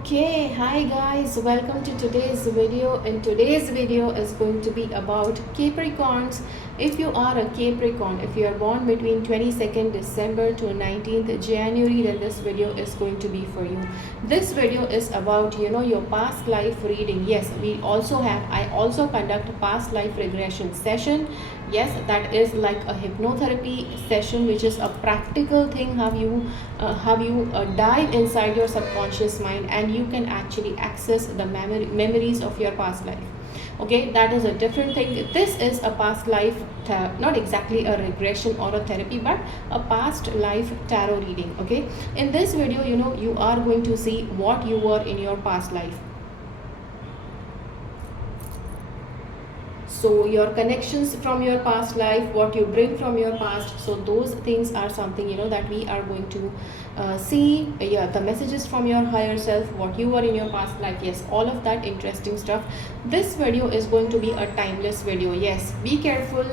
Okay, hi guys, welcome to today's video. And today's video is going to be about Capricorns. If you are a Capricorn, if you are born between 22nd December to 19th January, then this video is going to be for you. This video is about your past life reading. Yes, I also conduct a past life regression session. Yes, that is like a hypnotherapy session, which is a practical thing. Have you dive inside your subconscious mind, and you can actually access the memories of your past life. Okay, that is a different thing. This is a past life, not exactly a regression or a therapy, but a past life tarot reading. Okay, in this video, you are going to see what you were in your past life. So your connections from your past life, what you bring from your past, so those things are something that we are going to see. Yeah, the messages from your higher self, what you were in your past life. Yes, all of that interesting stuff. This video is going to be a timeless video. Yes, be careful,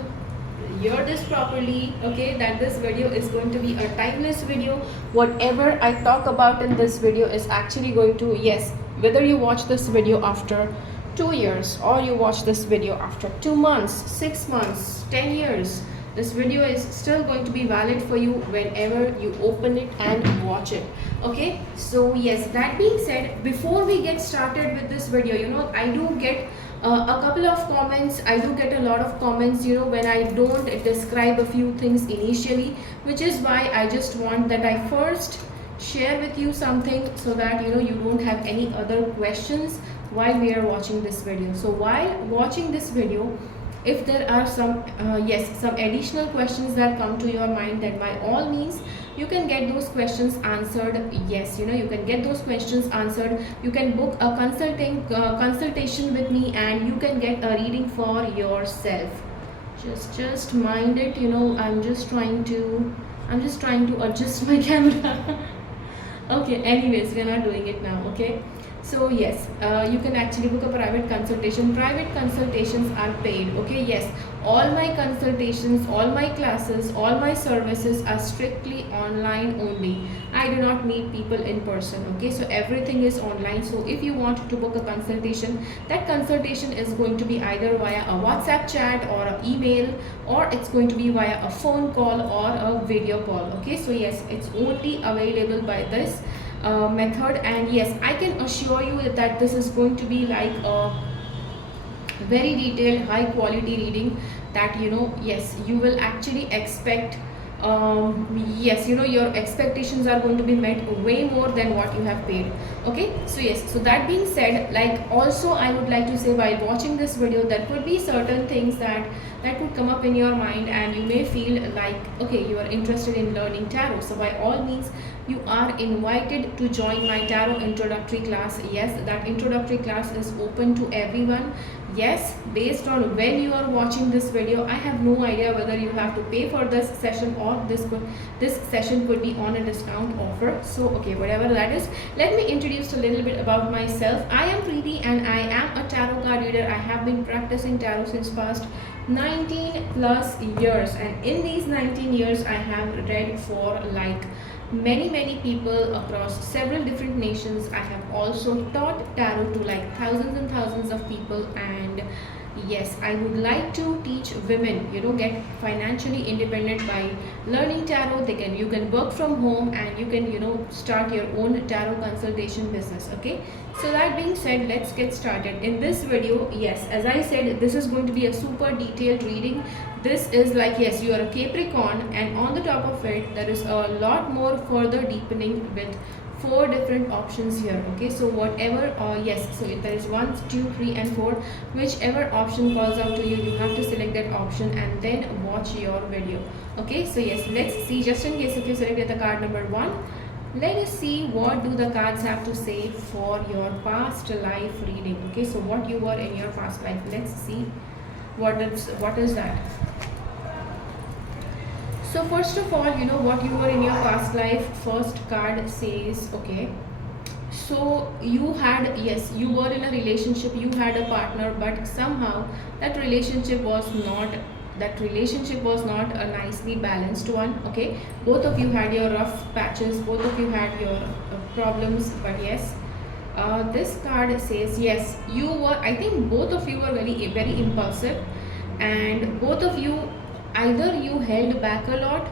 hear this properly. Okay, that this video is going to be a timeless video. Whatever I talk about in this video is actually going to, yes, whether you watch this video after 2 years or you watch this video after 2 months, 6 months, 10 years, this video is still going to be valid for you whenever you open it and watch it. Okay, so yes, that being said, before we get started with this video, I do get a couple of comments. I do get a lot of comments when I don't describe a few things initially, which is why I just want that I first share with you something, so that you don't have any other questions while we are watching this video. So while watching this video, if there are some additional questions that come to your mind, then by all means you can get those questions answered. Yes, you can get those questions answered. You can book a consultation with me, and you can get a reading for yourself. Just mind it. I'm just trying to adjust my camera. Okay, anyways, we're not doing it now. Okay, so yes, you can actually book a private consultation. Private consultations are paid. Okay, yes, all my consultations, all my classes, all my services are strictly online only. I do not meet people in person. Okay, so everything is online. So if you want to book a consultation, that consultation is going to be either via a WhatsApp chat or an email, or it's going to be via a phone call or a video call. Okay, so yes, it's only available by this method. And yes, I can assure you that this is going to be like a very detailed, high quality reading, that yes, you will actually expect, yes, your expectations are going to be met way more than what you have paid. Okay, so yes, so that being said, like, also I would like to say, while watching this video, there could be certain things that could come up in your mind, and you may feel like, okay, you are interested in learning tarot. So by all means, you are invited to join my tarot introductory class. Yes, that introductory class is open to everyone. Yes, based on when you are watching this video, I have no idea whether you have to pay for this session, or this session could be on a discount offer. So okay, whatever that is, let me introduce a little bit about myself. I am Preeti, and I am a tarot card reader. I have been practicing tarot since past 19 plus years, and in these 19 years I have read for like many people across several different nations. I have also taught tarot to like thousands and thousands of people. And yes, I would like to teach women get financially independent by learning tarot. You can work from home, and you can start your own tarot consultation business. Okay, so that being said, let's get started in this video. Yes, as I said, this is going to be a super detailed reading. This is like, yes, you are a Capricorn, and on the top of it there is a lot more further deepening with 4 different options here. Okay, so whatever, yes, so if there is 1, 2, 3 and 4, whichever option calls out to you, you have to select that option and then watch your video. Okay, so yes, let's see. Just in case if you selected the card number 1, let us see what do the cards have to say for your past life reading. Okay, so what you were in your past life, let's see what is that. So first of all, what you were in your past life. First card says, okay, so you had, yes, you were in a relationship, you had a partner, but somehow that relationship was not a nicely balanced one. Okay, both of you had your rough patches, both of you had your problems, but yes, This card says yes, you were, I think both of you were very impulsive, and both of you, either you held back a lot,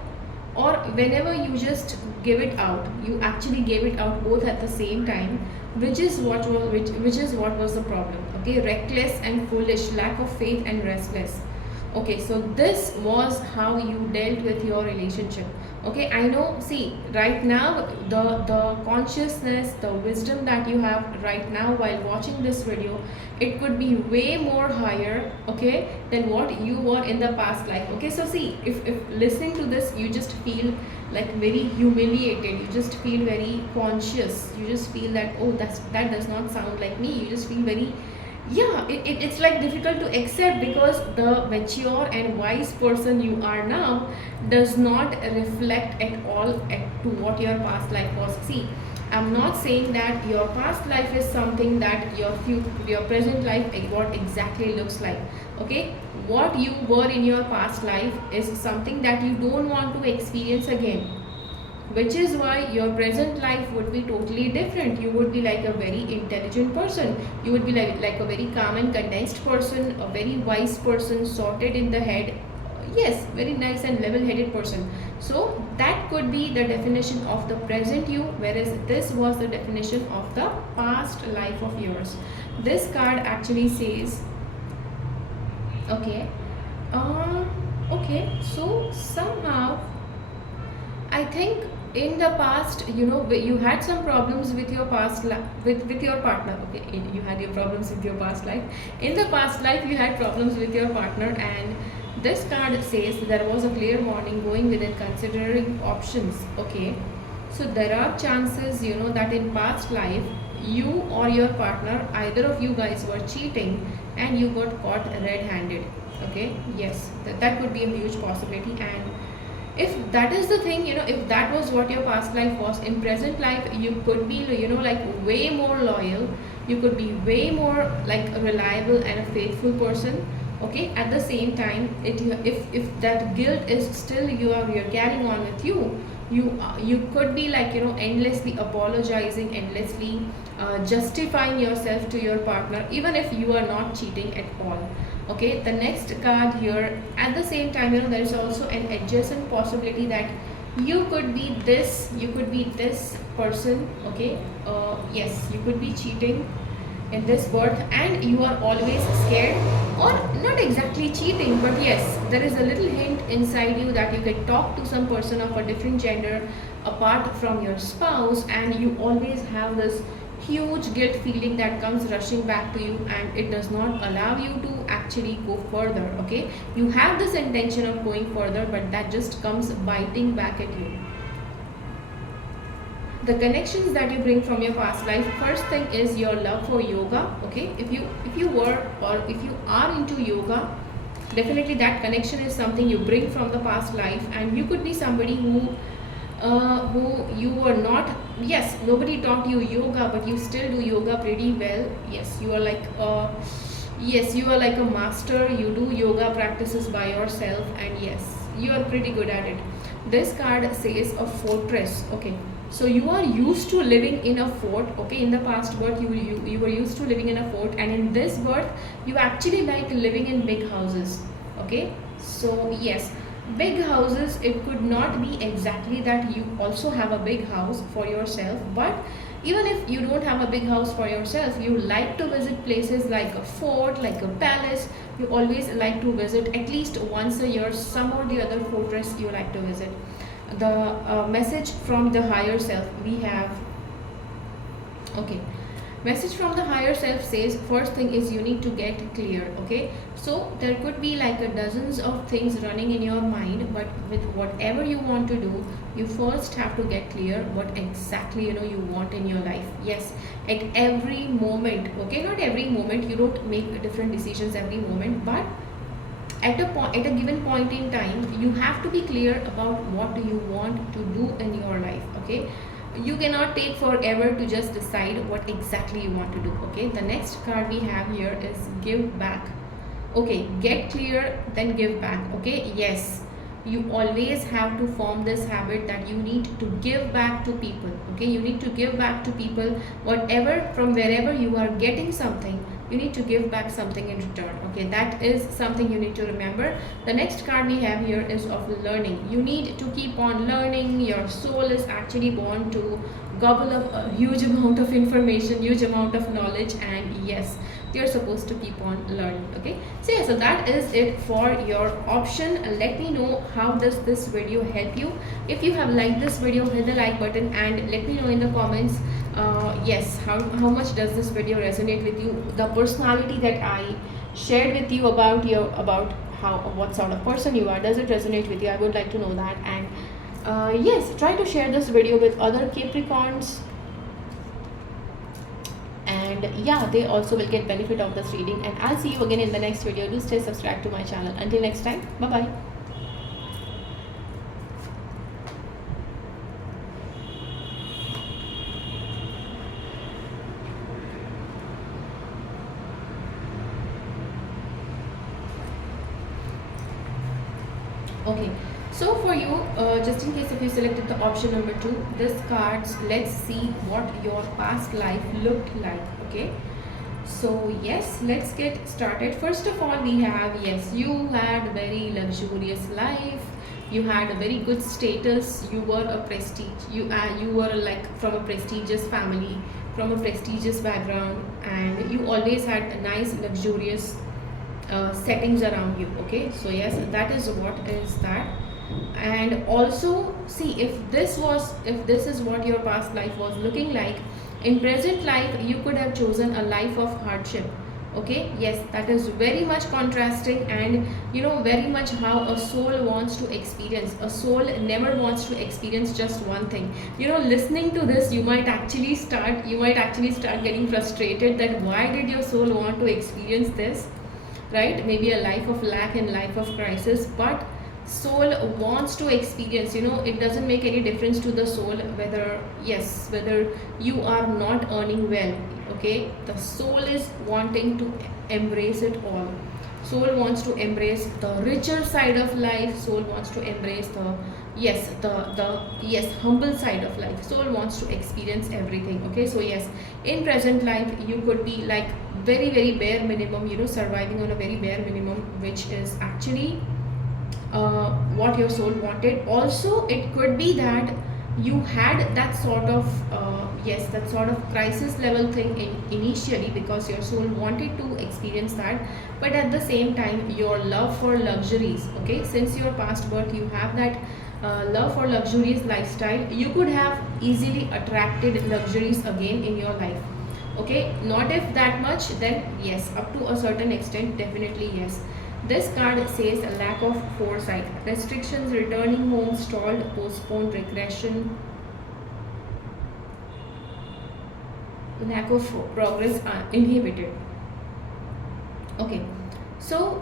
or whenever you just give it out, you actually gave it out both at the same time, which is what was the problem. Okay, reckless and foolish, lack of faith and restless. Okay, so this was how you dealt with your relationship. Okay, I know, see, right now the consciousness, the wisdom that you have right now while watching this video, it could be way more higher, okay, than what you were in the past life. Okay, so see, if listening to this you just feel like very humiliated, you just feel very conscious, you just feel that, oh, that does not sound like me, you just feel very, yeah, it's like difficult to accept, because the mature and wise person you are now does not reflect at all to what your past life was. See, I'm not saying that your past life is something that your present life what exactly looks like. Okay, what you were in your past life is something that you don't want to experience again, which is why your present life would be totally different. You would be like a very intelligent person, you would be like a very calm and condensed person, a very wise person, sorted in the head, yes, very nice and level-headed person. So that could be the definition of the present you, whereas this was the definition of the past life of yours. This card actually says, okay, okay, so somehow I think in the past, you had some problems with your with your partner. Okay, you had your problems with your past life. In the past life, you had problems with your partner, and this card says there was a clear warning going with it, considering options. Okay, so there are chances, that in past life, you or your partner, either of you guys were cheating, and you got caught red-handed. Okay, yes, that could be a huge possibility. And if that is the thing, if that was what your past life was, in present life you could be, like way more loyal, you could be way more like a reliable and a faithful person. Okay, at the same time, if that guilt is still you're carrying on with you, you could be like, endlessly apologizing, endlessly justifying yourself to your partner, even if you are not cheating at all. Okay, the next card here, at the same time, there is also an adjacent possibility that you could be this person. Okay, yes, you could be cheating in this birth, and you are always scared, or not exactly cheating, but yes, there is a little hint inside you that you can talk to some person of a different gender apart from your spouse, and you always have this huge guilt feeling that comes rushing back to you, and it does not allow you to actually go further. Okay, you have this intention of going further, but that just comes biting back at you. The connections that you bring from your past life, first thing is your love for yoga. Okay, if you were, or if you are into yoga, definitely that connection is something you bring from the past life. And you could be somebody who you were not, yes, nobody taught you yoga, but you still do yoga pretty well. Yes, you are like a master, you do yoga practices by yourself, and yes, you are pretty good at it. This card says a fortress. Okay, so you are used to living in a fort. Okay, in the past birth you were used to living in a fort, and in this birth you actually like living in big houses. Okay, so yes, big houses, it could not be exactly that you also have a big house for yourself, but even if you don't have a big house for yourself, you like to visit places like a fort, like a palace. You always like to visit at least once a year some or the other fortress you like to visit. The message from the higher self we have, okay, message from the higher self says, first thing is you need to get clear. Okay, so there could be like a dozens of things running in your mind, but with whatever you want to do, you first have to get clear what exactly you want in your life. Yes, at every moment. Okay, not every moment, you don't make different decisions every moment, but at a given point in time, you have to be clear about what do you want to do in your life. Okay, you cannot take forever to just decide what exactly you want to do. Okay, the next card we have here is give back. Okay, get clear, then give back. Okay, yes, you always have to form this habit that you need to give back to people. Okay, you need to give back to people whatever, from wherever you are getting something, you need to give back something in return. Okay, that is something you need to remember. The next card we have here is of learning. You need to keep on learning. Your soul is actually born to gobble up a huge amount of information, huge amount of knowledge, and yes, you're supposed to keep on learning. Okay, so yeah, so that is it for your option. Let me know how does this video help you. If you have liked this video, hit the like button and let me know in the comments, yes, how much does this video resonate with you. The personality that I shared with you about how, what sort of person you are, does it resonate with you? I would like to know that. And yes, try to share this video with other Capricorns, and yeah, they also will get benefit of this reading. And I'll see you again in the next video. Do stay subscribed to my channel. Until next time, bye bye. Okay, so for you, just in case if you selected the option number 2, this cards, let's see what your past life looked like. Okay, so yes, let's get started. First of all, we have, yes, you had a very luxurious life, you had a very good status, you were a prestige, you were like from a prestigious family, from a prestigious background, and you always had a nice luxurious settings around you. Okay, so yes, that is what is that. And also see, if this is what your past life was looking like, in present life you could have chosen a life of hardship. Okay, yes, that is very much contrasting, and you know very much how a soul wants to experience. A soul never wants to experience just one thing. You know, listening to this, you might actually start getting frustrated that why did your soul want to experience this, right? Maybe a life of lack and life of crisis, but soul wants to experience, you know, it doesn't make any difference to the soul whether, yes, whether you are not earning well. Okay, the soul is wanting to embrace it all. Soul wants to embrace the richer side of life. Soul wants to embrace the, yes, the yes, humble side of life. Soul wants to experience everything. Okay, so yes, in present life you could be like very bare minimum, you know, surviving on a very bare minimum, which is actually what your soul wanted. Also, it could be that you had that sort of yes, that sort of crisis level thing initially, because your soul wanted to experience that. But at the same time, your love for luxuries, okay, since your past birth you have that love for luxurious lifestyle, you could have easily attracted luxuries again in your life. Okay, not if that much, then yes, up to a certain extent, definitely yes. This card says a lack of foresight, restrictions, returning home, stalled, postponed, regression, lack of progress, inhibited. Okay, so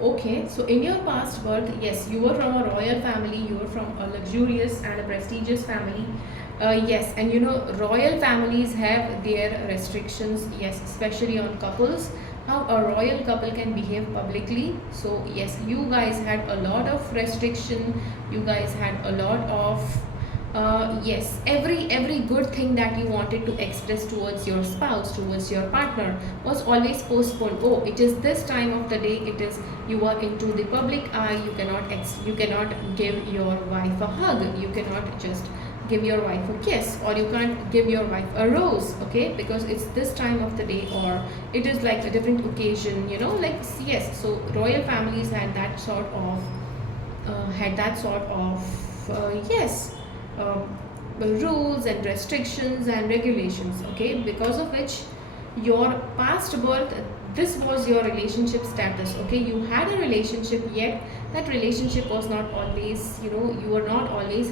okay, so in your past birth, yes, you were from a royal family, you were from a luxurious and a prestigious family. Yes, and you know, royal families have their restrictions, yes, especially on couples, how a royal couple can behave publicly. So yes, you guys had a lot of restriction, you guys had a lot of yes, every good thing that you wanted to express towards your spouse, towards your partner, was always postponed. Oh, it is this time of the day, it is, you are into the public eye, you cannot give your wife a hug, you cannot just give your wife a kiss, or you can't give your wife a rose, okay, because it's this time of the day, or it is like a different occasion, you know, like, yes. So royal families had that sort of yes, rules and restrictions and regulations. Okay, because of which your past birth, this was your relationship status. Okay, you had a relationship, yet that relationship was not always, you know, you were not always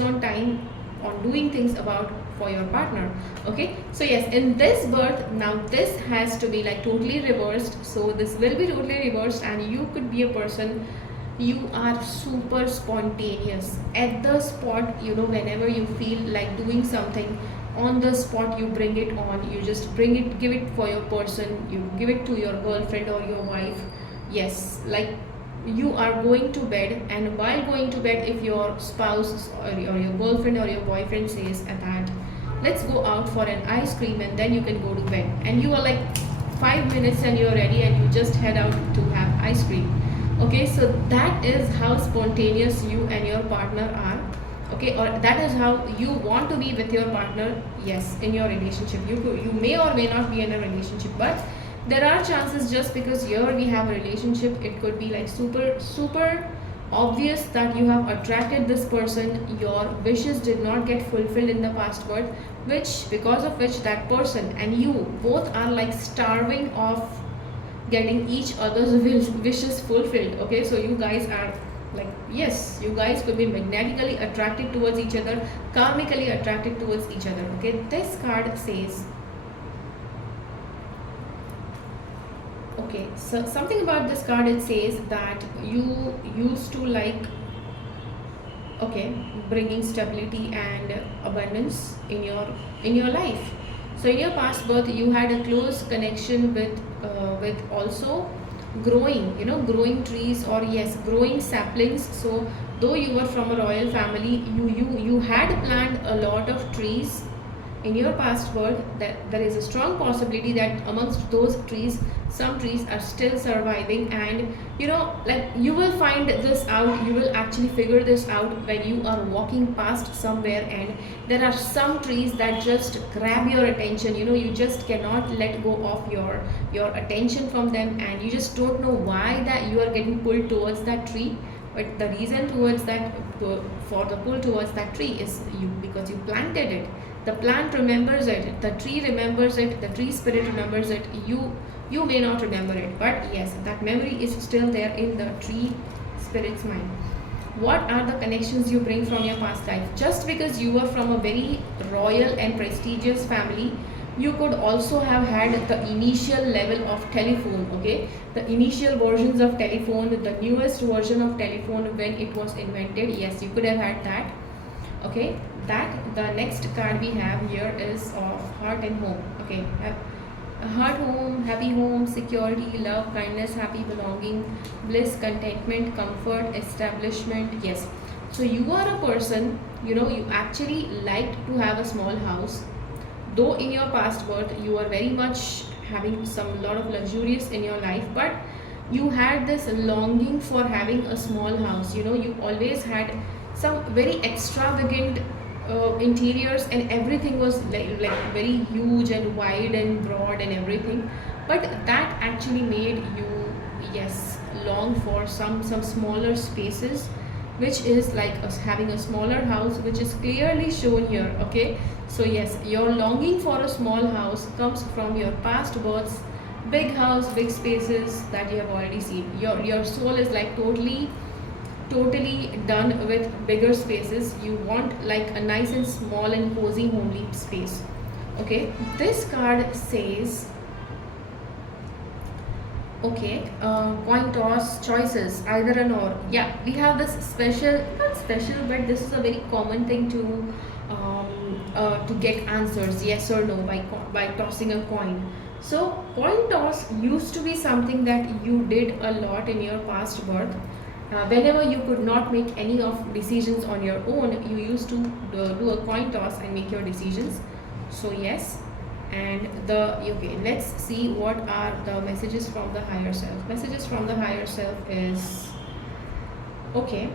on time on doing things about for your partner. Okay, so yes, in this birth, now this has to be like totally reversed. So this will be totally reversed, and you could be a person, you are super spontaneous at the spot, you know, whenever you feel like doing something, on the spot you bring it on, you just bring it, give it for your person, you give it to your girlfriend or your wife. Yes, like you are going to bed, and while going to bed, if your spouse or your girlfriend or your boyfriend says that let's go out for an ice cream and then you can go to bed, and you are like 5 minutes and you're ready and you just head out to have ice cream. Okay, so that is how spontaneous you and your partner are. Okay, or that is how you want to be with your partner. Yes, in your relationship, you may or may not be in a relationship, but there are chances, just because here we have a relationship, it could be like super obvious that you have attracted this person, your wishes did not get fulfilled in the past world, which because of which that person and you both are like starving of getting each other's wishes fulfilled. Okay, so you guys are like, yes, you guys could be magnetically attracted towards each other, karmically attracted towards each other. Okay, this card says, okay, so something about this card, it says that you used to like, okay, bringing stability and abundance in your life. So in your past birth, you had a close connection with also growing, growing trees, or yes, growing saplings. So though you were from a royal family, you had planted a lot of trees in your past world. That there is a strong possibility that amongst those trees, some trees are still surviving, and like you will find this out, you will actually figure this out when you are walking past somewhere and there are some trees that just grab your attention. You just cannot let go of your attention from them, and you just don't know why that you are getting pulled towards that tree. But the reason towards that, for the pull towards that tree, is you, because you planted it. The plant remembers it, the tree remembers it, the tree spirit remembers it. You may not remember it, but yes, that memory is still there in the tree spirit's mind. What are the connections you bring from your past life? Just because you were from a very royal and prestigious family, you could also have had the initial level of telephone. Okay, the initial versions of telephone, the newest version of telephone when it was invented. Yes, you could have had that. Okay, that the next card we have here is of heart and home. Okay, heart, home, happy home, security, love, kindness, happy belonging, bliss, contentment, comfort, establishment. Yes, so you are a person, you actually liked to have a small house, though in your past birth you are very much having some lot of luxurious in your life, but you had this longing for having a small house. You always had some very extravagant interiors, and everything was like very huge and wide and broad and everything, but that actually made you, yes, long for some smaller spaces, which is like having a smaller house, which is clearly shown here. Okay, so yes, your longing for a small house comes from your past births. Big house, big spaces, that you have already seen. Your soul is like totally done with bigger spaces. You want like a nice and small and cozy homely space. Okay, this card says, okay, coin toss, choices, either an or. Yeah, we have this special, not special, but this is a very common thing to get answers, yes or no, by tossing a coin. So coin toss used to be something that you did a lot in your past birth. Whenever you could not make any of decisions on your own, you used to do a coin toss and make your decisions. So yes, and okay, let's see what are the messages from the higher self. Messages from the higher self is, okay,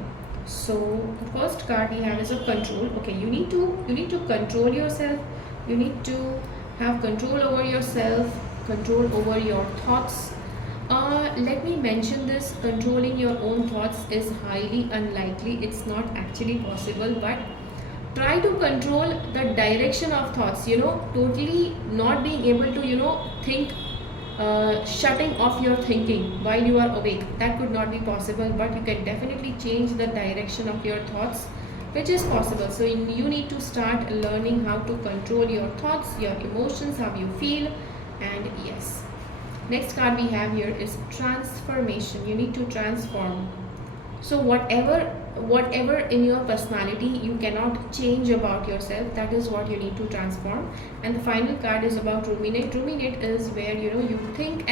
so the first card we have is a control. Okay, you need to control yourself. You need to have control over yourself, control over your thoughts. Let me mention this, controlling your own thoughts is highly unlikely. It's not actually possible, but try to control the direction of thoughts. Totally not being able to think, shutting off your thinking while you are awake, that could not be possible, but you can definitely change the direction of your thoughts, which is possible. So you need to start learning how to control your thoughts, your emotions, how you feel. And yes, next card we have here is transformation. You need to transform. So whatever in your personality you cannot change about yourself, that is what you need to transform. And the final card is about ruminate. Ruminate is where you think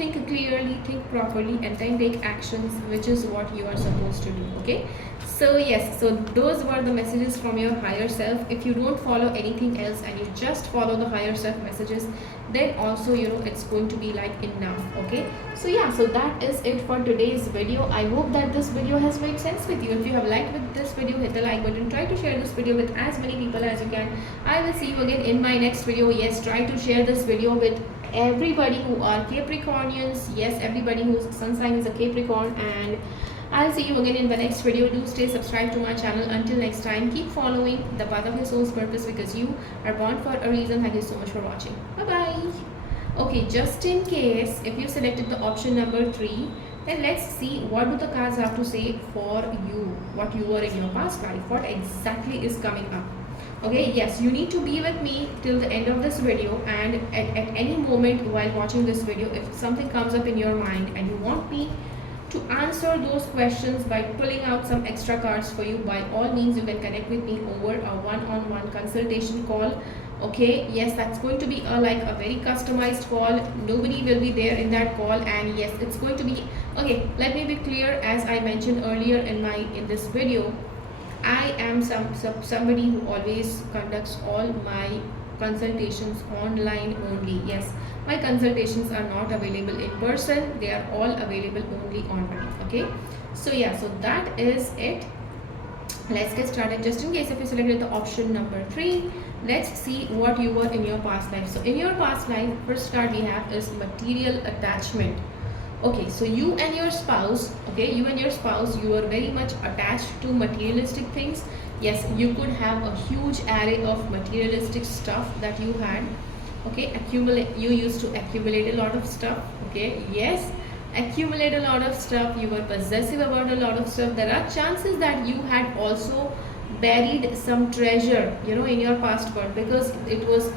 think clearly, think properly, and then take actions, which is what you are supposed to do. Okay, so yes, so those were the messages from your higher self. If you don't follow anything else and you just follow the higher self messages, then also, you know, it's going to be like enough. Okay, so yeah, so that is it for today's video. I hope that this video has made sense with you. If you have liked with this video, hit the like button, try to share this video with as many people as you can. I will see you again in my next video. Yes, try to share this video with everybody who are Capricornians. Yes, everybody whose sun sign is a Capricorn, and I'll see you again in the next video. Do stay subscribed to my channel. Until next time, keep following the path of your soul's purpose, because you are born for a reason. Thank you so much for watching. Bye bye. Okay, just in case if you selected the option number 3, then let's see what do the cards have to say for you, what you were in your past life, what exactly is coming up. Okay, yes, you need to be with me till the end of this video, and at any moment while watching this video, if something comes up in your mind and you want me to answer those questions by pulling out some extra cards for you, by all means you can connect with me over a one-on-one consultation call. Okay, yes, that's going to be like a very customized call. Nobody will be there in that call, and yes, it's going to be okay. Let me be clear, as I mentioned earlier in this video, I am somebody who always conducts all my consultations online only. Yes, my consultations are not available in person, they are all available only online. Okay, so yeah, so that is it. Let's get started. Just in case if you selected the option number 3, let's see what you were in your past life. So in your past life, first card we have is material attachment. Okay, so you and your spouse, okay, you were very much attached to materialistic things. Yes, you could have a huge array of materialistic stuff that you had. Okay, you used to accumulate a lot of stuff. Okay, yes, accumulate a lot of stuff. You were possessive about a lot of stuff. There are chances that you had also buried some treasure, you know, in your past birth, because it was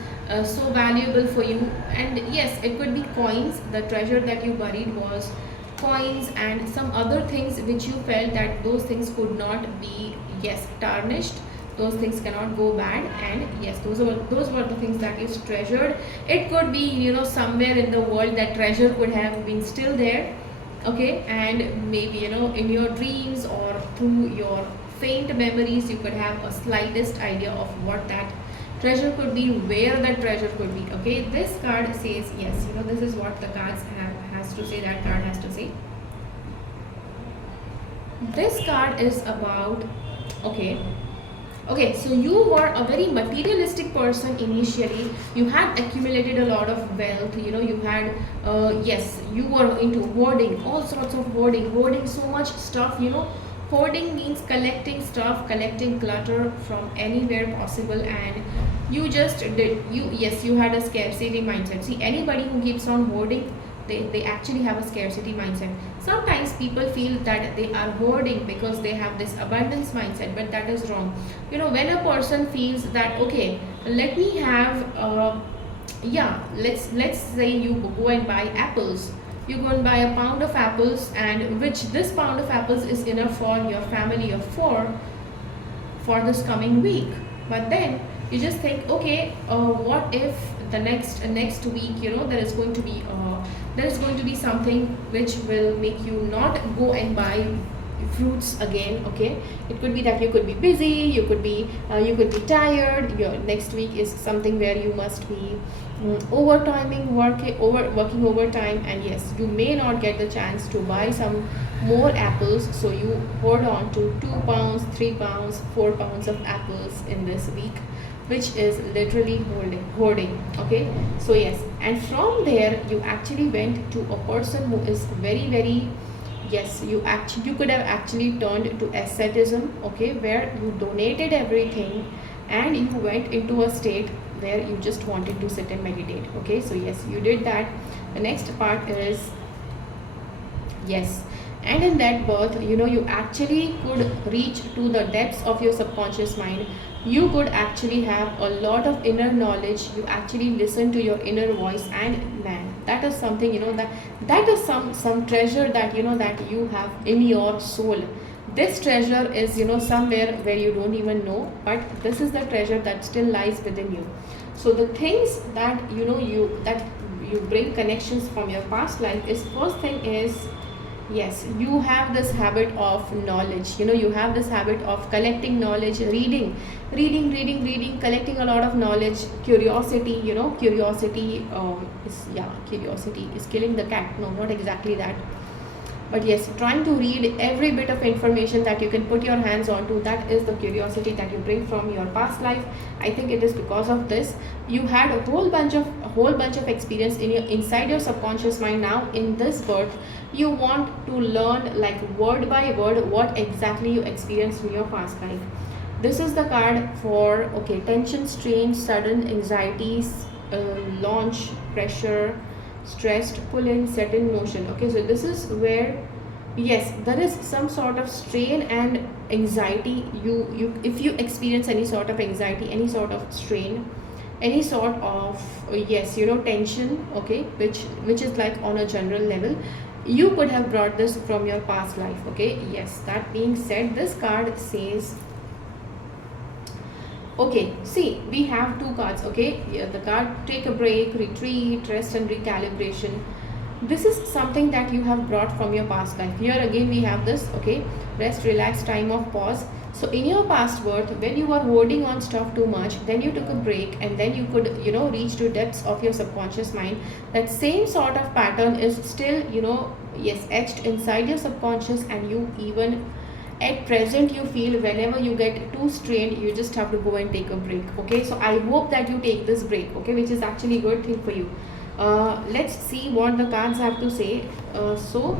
so valuable for you. And yes, it could be coins. The treasure that you buried was coins and some other things which you felt that those things could not be, yes, tarnished. Those things cannot go bad, and yes, those were the things that is treasured. It could be, you know, somewhere in the world that treasure could have been still there. Okay, and maybe, you know, in your dreams or through your faint memories, you could have a slightest idea of what that treasure could be, where that treasure could be. Okay, this card says, yes, you know, this is what the cards has to say, that card has to say. This card is about, okay, so you were a very materialistic person initially. You had accumulated a lot of wealth, you know, you had yes, you were into hoarding, all sorts of hoarding so much stuff, you know. Hoarding means collecting stuff, collecting clutter from anywhere possible, and you just did, you had a scarcity mindset. See, anybody who keeps on hoarding, they actually have a scarcity mindset. Sometimes people feel that they are hoarding because they have this abundance mindset, but that is wrong. You know, when a person feels that, okay, let me have let's say you go and buy apples. You go and buy a pound of apples, and which this pound of apples is enough for your family of 4 for this coming week. But then you just think, okay, what if the next week, you know, there is going to be something which will make you not go and buy fruits again. Okay, it could be that you could be busy, you could be tired. Your next week is something where you must be working overtime, and yes, you may not get the chance to buy some more apples, so you hoard on to 2 pounds, 3 pounds, 4 pounds of apples in this week, which is literally hoarding. Okay, so yes, and from there you actually went to a person who is very, very, yes, you could have actually turned to asceticism. Okay, where you donated everything and you went into a state where you just wanted to sit and meditate. Okay, so yes, you did that. The next part is, yes, and in that birth, you know, you actually could reach to the depths of your subconscious mind. You could actually have a lot of inner knowledge. You actually listen to your inner voice, and man, that is something, you know, that is some treasure that, you know, that you have in your soul. This treasure is, you know, somewhere where you don't even know, but this is the treasure that still lies within you. So the things that, you know, you bring connections from your past life is, first thing is, yes, you have this habit of knowledge. You have this habit of collecting knowledge, reading, collecting a lot of knowledge. Curiosity, curiosity is, yeah, curiosity is killing the cat. No, not exactly that, but yes, trying to read every bit of information that you can put your hands onto, that is the curiosity that you bring from your past life. I think it is because of this you had a whole bunch of experience in your inside your subconscious mind. Now in this birth you want to learn, like, word by word, what exactly you experienced in your past life. This is the card for, okay, tension, strain, sudden anxieties, launch, pressure, stressed, pull in, set in motion. Okay, so this is where, yes, there is some sort of strain and anxiety. You if you experience any sort of anxiety, any sort of strain, any sort of, yes, tension, okay, which is like on a general level, you could have brought this from your past life. Okay, yes, that being said, this card says, okay, see, we have two cards. Okay, yeah, the card take a break, retreat, rest and recalibration. This is something that you have brought from your past life. Here again we have this, okay, rest, relax, time of pause. So in your past birth, when you were holding on stuff too much, then you took a break, and then you could, reach to depths of your subconscious mind. That same sort of pattern is still, yes, etched inside your subconscious, and you even at present you feel whenever you get too strained, you just have to go and take a break. Okay, so I hope that you take this break, okay, which is actually a good thing for you. Let's see what the cards have to say. So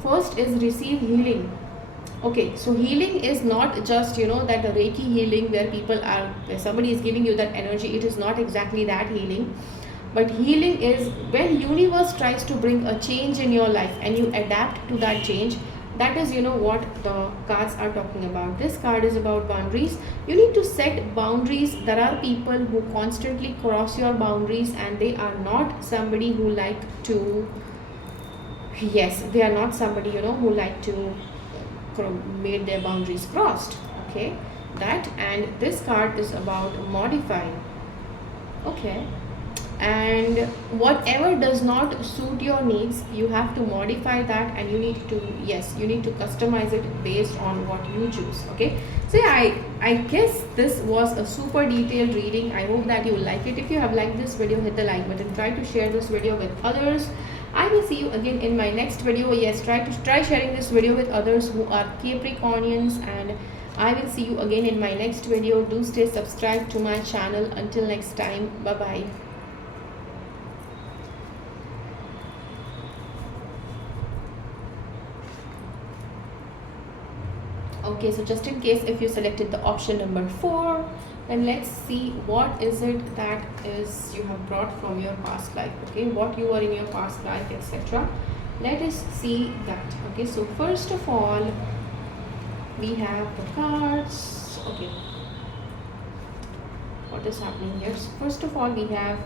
first is receive healing. Okay, so healing is not just, that Reiki healing where somebody is giving you that energy. It is not exactly that healing, but healing is when universe tries to bring a change in your life and you adapt to that change. That is, what the cards are talking about. This card is about boundaries. You need to set boundaries. There are people who constantly cross your boundaries, and they are not somebody who like to, yes, they are not somebody, who like to made their boundaries crossed. Okay, that, and this card is about modifying. Okay, and whatever does not suit your needs, you have to modify that, and you need to, yes, you need to customize it based on what you choose. Okay, so yeah, I guess this was a super detailed reading. I hope that you like it. If you have liked this video, hit the like button, try to share this video with others. I will see you again in my next video. Yes, try sharing this video with others who are Capricornians, and I will see you again in my next video. Do stay subscribed to my channel. Until next time, bye bye. Okay, so just in case if you selected the option number 4, then let's see what is it that is you have brought from your past life. Okay, what you were in your past life, etc. Let us see that. Okay, so first of all, we have the cards. Okay, what is happening here? So first of all, we have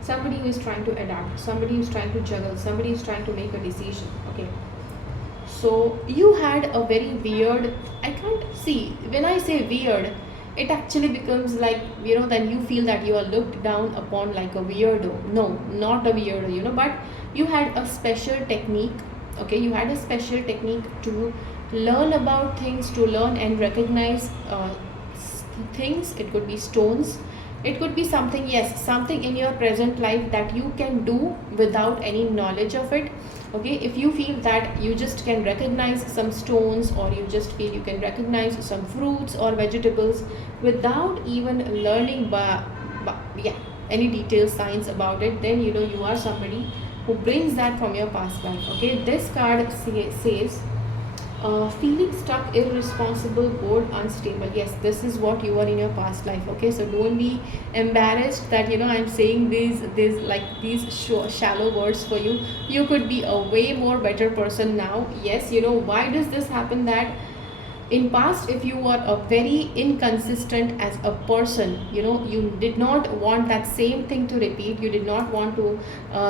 somebody who is trying to adapt, somebody who is trying to juggle, somebody is trying to make a decision. Okay, so you had a very weird, I can't see, when I say weird, it actually becomes like, then you feel that you are looked down upon like a weirdo. No, not a weirdo, but you had a special technique. Okay, you had a special technique to learn about things, to learn and recognize things. It could be stones, it could be something, yes, something in your present life that you can do without any knowledge of it. Okay, if you feel that you just can recognize some stones, or you just feel you can recognize some fruits or vegetables without even learning yeah, any detailed science about it, then you are somebody who brings that from your past life. Okay, this card says feeling stuck, irresponsible, bored, unstable. Yes, this is what you are in your past life. Okay, so don't be embarrassed that I'm saying these shallow words for you. You could be a way more better person now. Yes, why does this happen? That in past, if you were a very inconsistent as a person, you did not want that same thing to repeat. You did not want to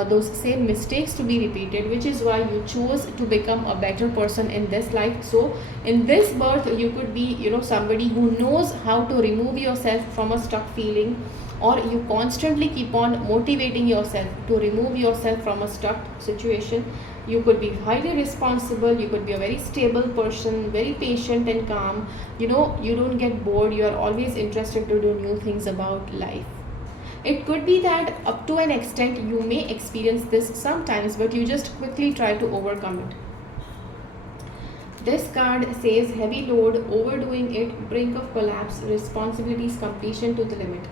those same mistakes to be repeated, which is why you chose to become a better person in this life. So in this birth, you could be somebody who knows how to remove yourself from a stuck feeling, or you constantly keep on motivating yourself to remove yourself from a stuck situation. You could be highly responsible, you could be a very stable person, very patient and calm. You don't get bored, you are always interested to do new things about life. It could be that up to an extent you may experience this sometimes, but you just quickly try to overcome it. This card says heavy load, overdoing it, brink of collapse, responsibilities, completion to the limit.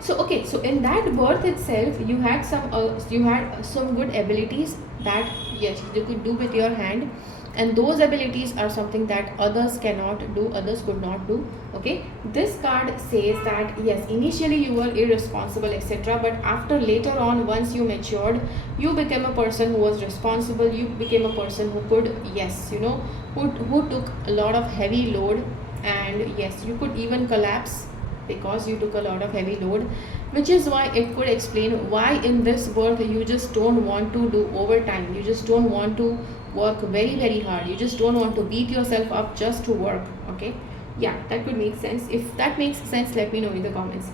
So in that birth itself, you had some good abilities that yes you could do with your hand, and those abilities are something that others cannot do, others could not do. Okay, this card says that yes, initially you were irresponsible, etc., but after later on, once you matured, you became a person who was responsible, you became a person who could, yes, who took a lot of heavy load, and yes, you could even collapse because you took a lot of heavy load, which is why it could explain why in this birth you just don't want to do overtime, you just don't want to work very very hard, you just don't want to beat yourself up just to work. Okay, yeah, that could make sense. If that makes sense, let me know in the comments.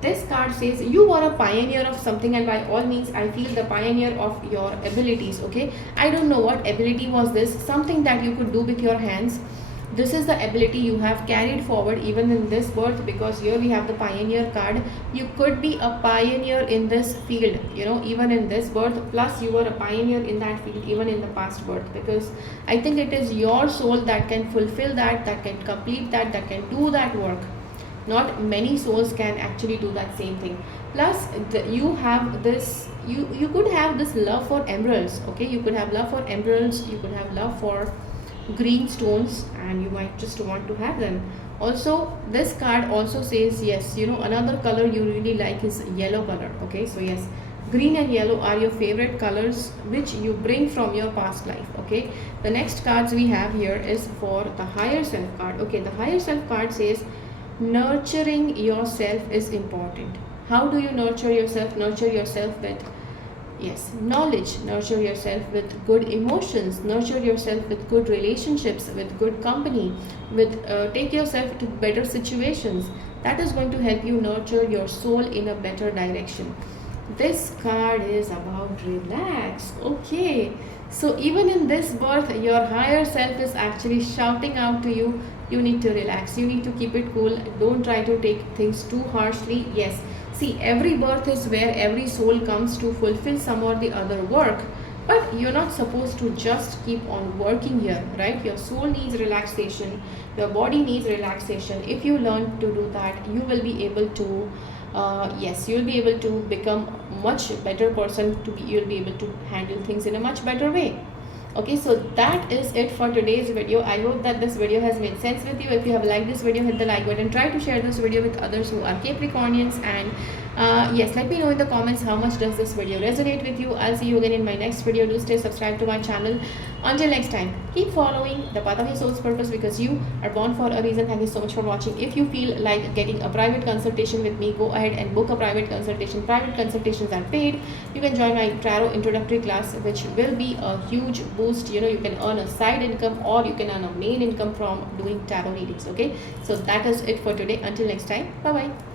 This card says you are a pioneer of something, and by all means I feel the pioneer of your abilities. Okay, I don't know what ability was this, something that you could do with your hands. This is the ability you have carried forward even in this birth, because here we have the pioneer card. You could be a pioneer in this field, even in this birth, plus you were a pioneer in that field even in the past birth, because I think it is your soul that can fulfill that can complete that can do that work. Not many souls can actually do that same thing. Plus you have this, you could have this love for emeralds. Okay, you could have love for emeralds, you could have love for green stones, and you might just want to have them. Also, this card also says yes, another color you really like is yellow color. Okay, so yes, green and yellow are your favorite colors which you bring from your past life. Okay, the next cards we have here is for the higher self card. Okay, the higher self card says nurturing yourself is important. How do you nurture yourself? Nurture yourself with yes knowledge, nurture yourself with good emotions, nurture yourself with good relationships, with good company, with take yourself to better situations. That is going to help you nurture your soul in a better direction. This card is about relax. Okay, so even in this birth, your higher self is actually shouting out to you, you need to relax, you need to keep it cool, don't try to take things too harshly. Yes, see, every birth is where every soul comes to fulfill some or the other work, but you're not supposed to just keep on working here, right? Your soul needs relaxation, your body needs relaxation. If you learn to do that, you will be able to yes, you'll be able to become much better person, you'll be able to handle things in a much better way. Okay, so that is it for today's video. I hope that this video has made sense with you. If you have liked this video, hit the like button, try to share this video with others who are Capricornians, and yes, let me know in the comments how much does this video resonate with you. I'll see you again in my next video. Do stay subscribed to my channel. Until next time, keep following the path of your soul's purpose, because you are born for a reason. Thank you so much for watching. If you feel like getting a private consultation with me, go ahead and book a private consultation. Private consultations are paid. You can join my tarot introductory class, which will be a huge boost. You can earn a side income, or you can earn a main income from doing tarot readings. Okay, so that is it for today. Until next time, bye bye.